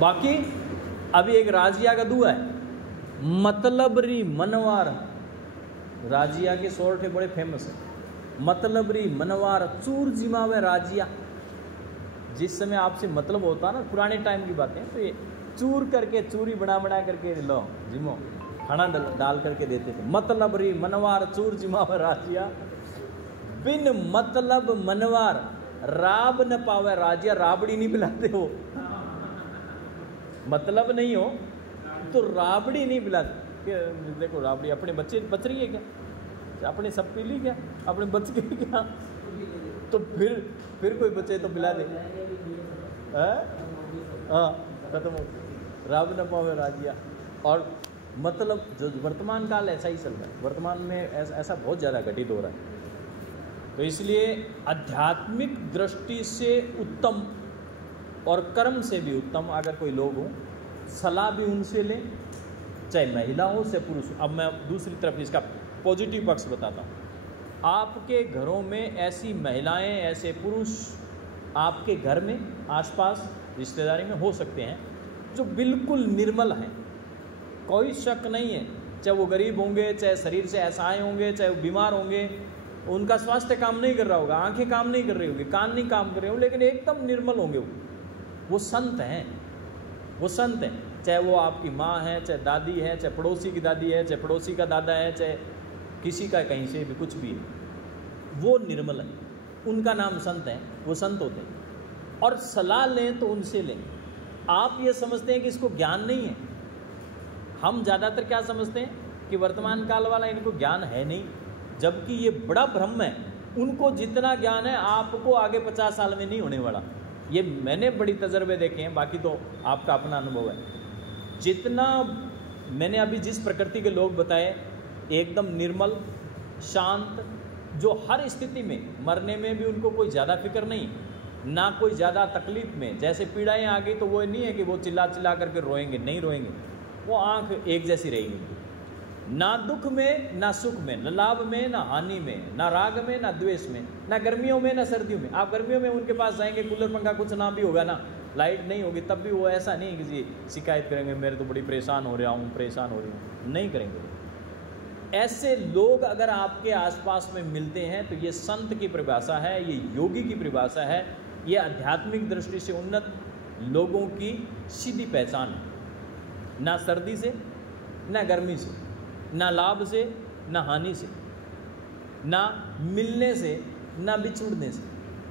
बाकी अभी एक राजिया का दुआ है, मतलब री मनवार, राजिया के सोरठे बड़े फेमस है। मतलब री मनवार चूर जिमावे राजिया, जिस समय आपसे मतलब होता ना, पुराने टाइम की बातें, तो ये चूर करके, चूरी बना करके लो जिमो खाना डाल करके देते थे। मतलब री मनवार चूर जिमावे राजिया, बिन मतलब मनवार राब न पावे राजिया, राबड़ी नहीं पिलाते हो, मतलब नहीं हो तो राबड़ी नहीं पिलाते। देखो राबड़ी अपने बच्चे बच रही है क्या, अपने सब पी ली क्या, अपने बच गए क्या, तो फिर कोई बचे तो पिला दे। हाँ खत्म हो, राब न पावे राजिया। और मतलब जो वर्तमान काल ऐसा ही चल रहा है, वर्तमान में ऐसा बहुत ज़्यादा घटित हो रहा है। तो इसलिए आध्यात्मिक दृष्टि से उत्तम और कर्म से भी उत्तम अगर कोई लोग हो, सलाह भी उनसे लें, चाहे महिला हो चाहे पुरुष हो। अब मैं दूसरी तरफ इसका पॉजिटिव पक्ष बताता हूँ। आपके घरों में ऐसी महिलाएं, ऐसे पुरुष आपके घर में, आसपास, रिश्तेदारी में हो सकते हैं जो बिल्कुल निर्मल हैं, कोई शक नहीं है, चाहे वो गरीब होंगे, चाहे शरीर से असहाय होंगे, चाहे वो बीमार होंगे, उनका स्वास्थ्य काम नहीं कर रहा होगा, आंखें काम नहीं कर रही होगी, कान नहीं काम कर रहे होंगे, लेकिन एकदम निर्मल होंगे वो संत हैं, वो संत हैं। चाहे वो आपकी माँ है, चाहे दादी है, चाहे पड़ोसी की दादी है, चाहे पड़ोसी का दादा है, चाहे किसी का कहीं से भी कुछ भी है, वो निर्मल है, उनका नाम संत है, वो संत होते हैं। और सलाह लें तो उनसे लें। आप ये समझते हैं कि इसको ज्ञान नहीं है, हम ज़्यादातर क्या समझते हैं कि वर्तमान काल वाला इनको ज्ञान है नहीं, जबकि ये बड़ा भ्रम है। उनको जितना ज्ञान है आपको आगे 50 साल में नहीं होने वाला। ये मैंने बड़ी तजर्बे देखे हैं, बाकी तो आपका अपना अनुभव है। जितना मैंने अभी जिस प्रकृति के लोग बताए, एकदम निर्मल, शांत, जो हर स्थिति में, मरने में भी उनको कोई ज़्यादा फिक्र नहीं, ना कोई ज़्यादा तकलीफ में, जैसे पीड़ाएँ आ गई तो वो नहीं है कि वो चिल्ला चिल्ला करके रोएंगे, नहीं रोएंगे, वो आँख एक जैसी रहेगी, ना दुख में ना सुख में, न लाभ में ना हानि में, ना राग में ना द्वेष में, ना गर्मियों में ना सर्दियों में। आप गर्मियों में उनके पास जाएंगे, कूलर पंखा कुछ ना भी होगा ना, लाइट नहीं होगी, तब भी वो ऐसा नहीं किसी शिकायत करेंगे मेरे तो बड़ी परेशान हो रहा हूँ, परेशान हो रही हूँ, नहीं करेंगे। ऐसे लोग अगर आपके आसपास में मिलते हैं तो ये संत की परिभाषा है, ये योगी की परिभाषा है, ये आध्यात्मिक दृष्टि से उन्नत लोगों की सीधी पहचान है। ना सर्दी से ना गर्मी से, ना लाभ से ना हानि से, ना मिलने से ना बिछुड़ने से।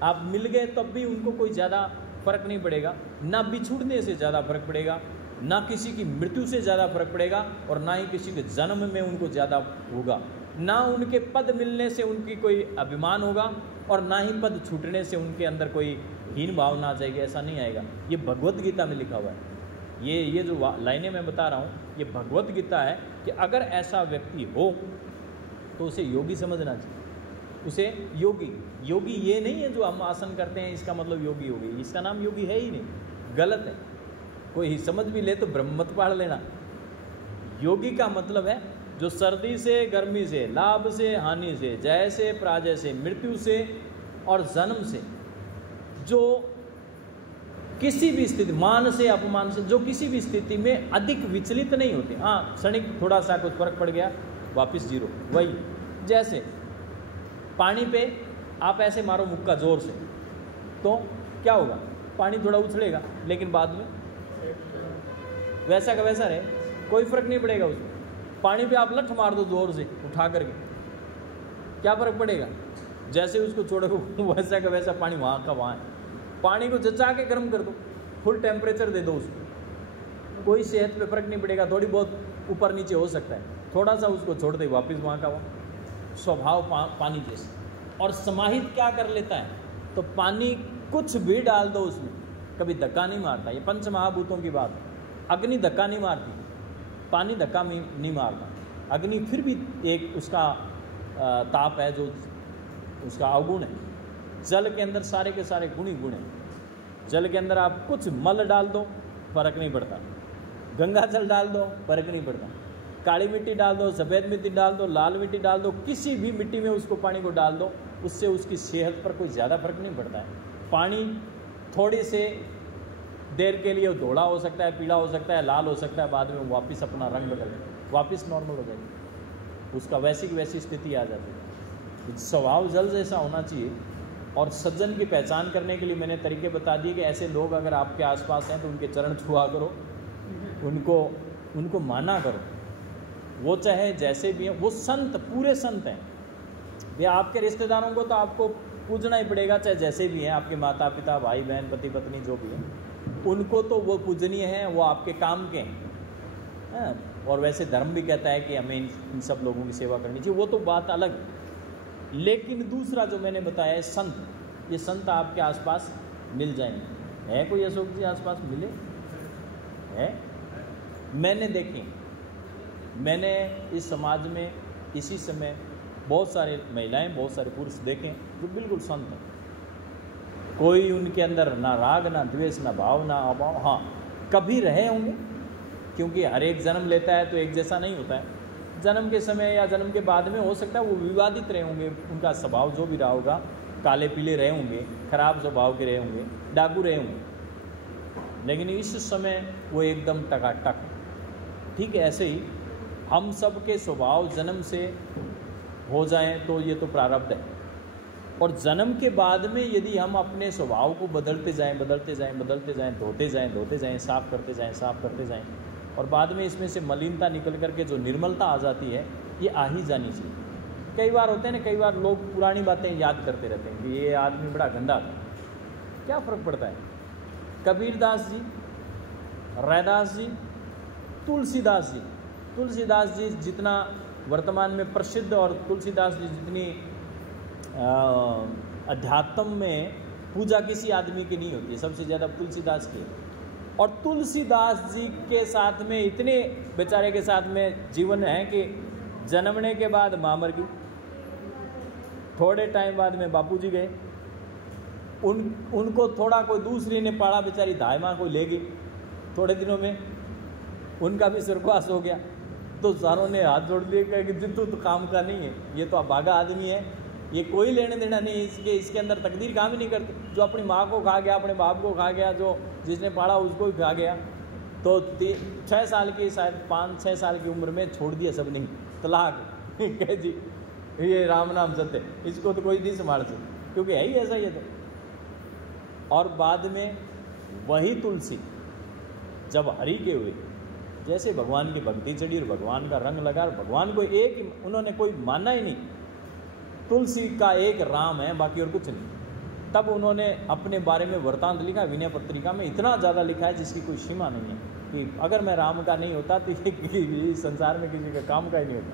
आप मिल गए तब भी उनको कोई ज़्यादा फर्क नहीं पड़ेगा, ना बिछुड़ने से ज़्यादा फर्क पड़ेगा, ना किसी की मृत्यु से ज़्यादा फर्क पड़ेगा, और ना ही किसी के जन्म में उनको ज़्यादा होगा, ना उनके पद मिलने से उनकी कोई अभिमान होगा, और ना ही पद छूटने से उनके अंदर कोई हीन भावना आ जाएगी, ऐसा नहीं आएगा। ये भगवत गीता में लिखा हुआ है। ये जो लाइनें मैं बता रहा हूँ, ये भगवत गीता है कि अगर ऐसा व्यक्ति हो तो उसे योगी समझना चाहिए। उसे योगी ये नहीं है जो हम आसन करते हैं इसका मतलब योगी, इसका नाम योगी है ही नहीं, गलत है। कोई समझ भी ले तो ब्रह्म मत पढ़ लेना। योगी का मतलब है जो सर्दी से, गर्मी से, लाभ से, हानि से, जय से, पराजय से, मृत्यु से और जन्म से, जो किसी भी स्थिति, मान से अपमान से, जो किसी भी स्थिति में अधिक विचलित नहीं होते। हाँ, क्षणिक थोड़ा सा कुछ फर्क पड़ गया, वापस जीरो। वही जैसे पानी पे आप ऐसे मारो मुक्का जोर से, तो क्या होगा, पानी थोड़ा उछलेगा, लेकिन बाद में वैसा का वैसा रहे, कोई फर्क नहीं पड़ेगा उसमें। पानी पे आप लठ मार दो जोर से उठा करके, क्या फर्क पड़ेगा, जैसे उसको छोड़ो वैसा का वैसा पानी वहाँ का वहाँ है। पानी को जचा के गर्म कर दो, फुल टेम्परेचर दे दो उसको, कोई सेहत पे फर्क नहीं पड़ेगा, थोड़ी बहुत ऊपर नीचे हो सकता है, थोड़ा सा उसको छोड़ दे, वापस वहाँ का वहाँ। स्वभाव पानी जैसे। और समाहित क्या कर लेता है, तो पानी कुछ भी डाल दो उसमें, कभी धक्का नहीं मारता। ये पंच महाभूतों की बात है। अग्नि धक्का नहीं मारती, पानी धक्का नहीं मारता। अग्नि फिर भी एक उसका ताप है, जो उसका अवगुण है। जल के अंदर सारे के सारे गुण ही गुण हैं। जल के अंदर आप कुछ मल डाल दो, फर्क नहीं पड़ता। गंगा जल डाल दो, फर्क नहीं पड़ता। काली मिट्टी डाल दो, सफ़ेद मिट्टी डाल दो, लाल मिट्टी डाल दो, किसी भी मिट्टी में उसको पानी को डाल दो, उससे उसकी सेहत पर कोई ज़्यादा फर्क नहीं पड़ता है। पानी थोड़ी से देर के लिए धोला हो सकता है, पीला हो सकता है, लाल हो सकता है, बाद में वापस अपना रंग बदल वापस नॉर्मल हो जाएगी, उसका वैसी की वैसी स्थिति आ जाती है। स्वभाव जल जैसा होना चाहिए। और सज्जन की पहचान करने के लिए मैंने तरीके बता दिए कि ऐसे लोग अगर आपके आसपास हैं तो उनके चरण छुआ करो, उनको माना करो, वो चाहे जैसे भी हैं, वो संत पूरे संत हैं। या आपके रिश्तेदारों को तो आपको पूजना ही पड़ेगा, चाहे जैसे भी हैं, आपके माता पिता, भाई बहन, पति पत्नी जो भी हैं, उनको तो वो पूजनीय हैं, वो आपके काम के हैं। और वैसे धर्म भी कहता है कि हमें इन सब लोगों की सेवा करनी चाहिए, वो तो बात अलग। लेकिन दूसरा जो मैंने बताया है संत, ये संत आपके आसपास मिल जाएंगे। है कोई अशोक जी आसपास मिले? है? मैंने देखे, मैंने इस समाज में इसी समय बहुत सारे महिलाएं, बहुत सारे पुरुष देखें जो बिल्कुल संत हैं। कोई उनके अंदर ना राग, ना द्वेष, ना भाव, ना अभाव। हाँ, कभी रहे होंगे, क्योंकि हर एक जन्म लेता है तो एक जैसा नहीं होता है। जन्म के समय या जन्म के बाद में हो सकता है वो विवादित रहे होंगे, उनका स्वभाव जो भी रहा होगा, काले पीले रहे होंगे, खराब स्वभाव के रहे होंगे, डाकू रहे होंगे, लेकिन इस समय वो एकदम टकाटक। ठीक है, ऐसे ही हम सब के स्वभाव जन्म से हो जाएं तो ये तो प्रारब्ध है। और जन्म के बाद में यदि हम अपने स्वभाव को बदलते जाएं, धोते जाएं, साफ करते जाएं, और बाद में इसमें से मलिनता निकल करके जो निर्मलता आ जाती है, ये आ ही जानी चाहिए। कई बार होते हैं ना, कई बार लोग पुरानी बातें याद करते रहते हैं कि ये आदमी बड़ा गंदा था, क्या फ़र्क पड़ता है। कबीरदास जी, रैदास जी, तुलसीदास जी जितना वर्तमान में प्रसिद्ध, और तुलसीदास जी जितनी अध्यात्म में पूजा किसी आदमी की नहीं होती है, सबसे ज़्यादा तुलसीदास की। और तुलसीदास जी के साथ में इतने बेचारे के साथ में जीवन है कि जन्मने के बाद माँ मर गई, थोड़े टाइम बाद में बापूजी गए, उनको थोड़ा कोई दूसरी ने पाला, बेचारी दाई माँ को ले गई, थोड़े दिनों में उनका भी स्वर्गवास हो गया। तो सारों ने हाथ जोड़ दिए, कहे कि जितू तो काम का नहीं है, ये तो भागा आदमी है, ये कोई लेने देना नहीं इसके अंदर तकदीर काम ही नहीं करती। जो अपनी माँ को खा गया, अपने बाप को खा गया, जो जिसने पाला उसको ही खा गया। तो 6 साल की, शायद 5-6 साल की उम्र में छोड़ दिया सब, नहीं तलाक कह जी, ये राम नाम सत्य, इसको तो कोई नहीं संभाल सकता, क्योंकि है ही ऐसा ये तो। और बाद में वही तुलसी जब हरि के हुए, जैसे भगवान की भक्ति चढ़ी और भगवान का रंग लगा, और भगवान को एक ही उन्होंने कोई माना ही नहीं, तुलसी का एक राम है, बाकी और कुछ नहीं। तब उन्होंने अपने बारे में वृतांत लिखा, विनय पत्रिका में इतना ज़्यादा लिखा है जिसकी कोई सीमा नहीं है, कि अगर मैं राम का नहीं होता तो ये संसार में किसी का काम का ही नहीं होता,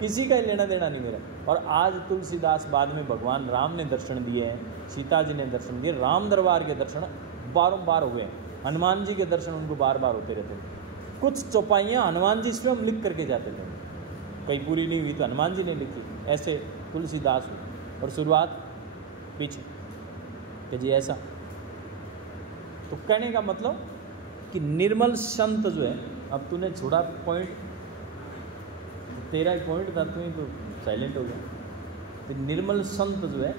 किसी का ही लेना देना नहीं मेरा। और आज तुलसीदास बाद में भगवान राम ने दर्शन दिए हैं, सीता जी ने दर्शन दिए, राम दरबार के दर्शन बार हुए हैं, हनुमान जी के दर्शन उनको बार होते रहते थे। कुछ चौपाइयाँ हनुमान जी स्वयं लिख करके जाते थे, कहीं पूरी नहीं हुई तो हनुमान जी ने लिखी, ऐसे तुलसीदास हुई। और शुरुआत पीछे कि जी ऐसा। तो कहने का मतलब कि निर्मल संत जो है, अब तूने छोड़ा पॉइंट, तेरा ही पॉइंट था, तू ही तो साइलेंट हो गया। तो निर्मल संत जो है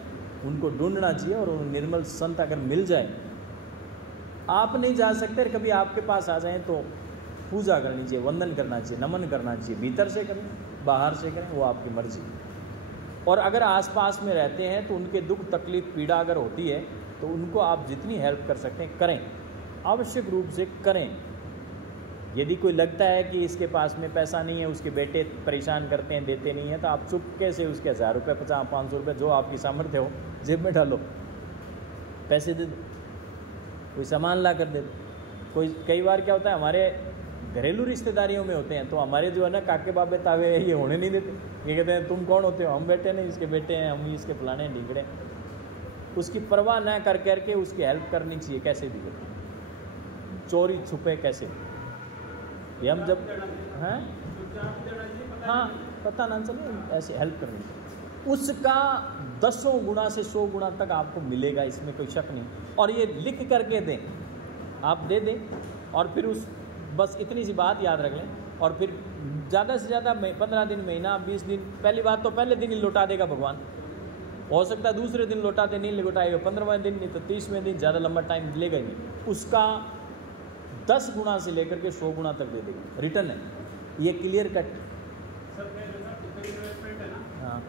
उनको ढूंढना चाहिए, और वो निर्मल संत अगर मिल जाए, आप नहीं जा सकते, कभी आपके पास आ जाएं तो पूजा करनी चाहिए, वंदन करना चाहिए, नमन करना चाहिए, भीतर से करें बाहर से करें, वो आपकी मर्जी। और अगर आसपास में रहते हैं तो उनके दुख तकलीफ पीड़ा अगर होती है तो उनको आप जितनी हेल्प कर सकते हैं करें, आवश्यक रूप से करें। यदि कोई लगता है कि इसके पास में पैसा नहीं है, उसके बेटे परेशान करते हैं, देते नहीं हैं, तो आप चुपके से उसके 1000 रुपये, 50-500 रुपये जो आपकी सामर्थ्य हो जेब में डालो, पैसे दे दो, कोई सामान ला कर दे दो। कोई कई बार क्या होता है, हमारे घरेलू रिश्तेदारियों में होते हैं तो हमारे जो है ना काके बाबे तावे ये होने नहीं देते, ये कहते हैं तुम कौन होते हो, हम बेटे नहीं, इसके बेटे हैं, हम इसके फलाने ढींगड़े। उसकी परवाह न कर करके उसकी हेल्प करनी चाहिए, कैसे भी करते, चोरी छुपे कैसे। ये हम जब हैं, हाँ पता ना चले, ऐसे हेल्प करनी चाहिए, उसका 10 गुना से 100 गुना तक आपको मिलेगा, इसमें कोई शक नहीं। और ये लिख करके दें, आप दे दें, और फिर उस बस इतनी सी बात याद रख लें, और फिर ज़्यादा से ज़्यादा 15 दिन, महीना, 20 दिन, पहली बात तो पहले दिन ही लौटा देगा भगवान, हो सकता है दूसरे दिन लौटाते, नहीं लौटाएगा 15वें दिन, नहीं तो 30वें दिन, ज़्यादा लंबा टाइम लेगा ही नहीं, उसका 10 गुना से लेकर के 100 गुना तक दे देगा। रिटर्न है ये, क्लियर कट। हाँ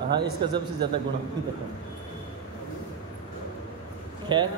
हाँ, इसका सबसे ज़्यादा गुणा। खैर